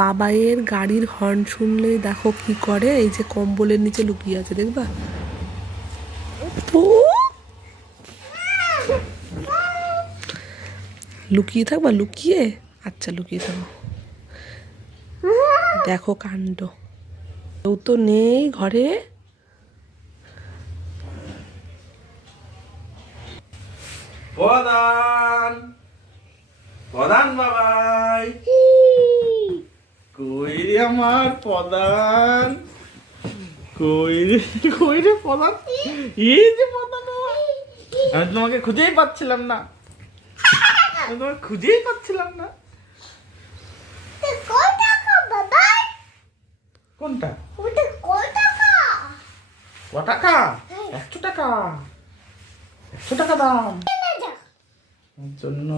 বাবাইয়ের গাড়ির হর্ন শুনলেই দেখো কি করে, এই যে কম্বলের নিচে লুকিয়ে আছে দেখবা। লুকিয়ে থাকবা, লুকিয়ে, আচ্ছা লুকিয়ে থাকো। দেখো কাণ্ড, কেউ তো নেই ঘরে। প্রধান, প্রধান বাবাই, কই রে আমার প্রধান, কই রে প্রধান, এই যে প্রধান বাবাই। আমি তোমাকে খুঁজেই পাচ্ছিলাম না, আমি তোমাকে খুঁজেই পাচ্ছিলাম না। কোনটা? ক টাকা? 100 টাকা, 100 টাকা দাম। এর জন্য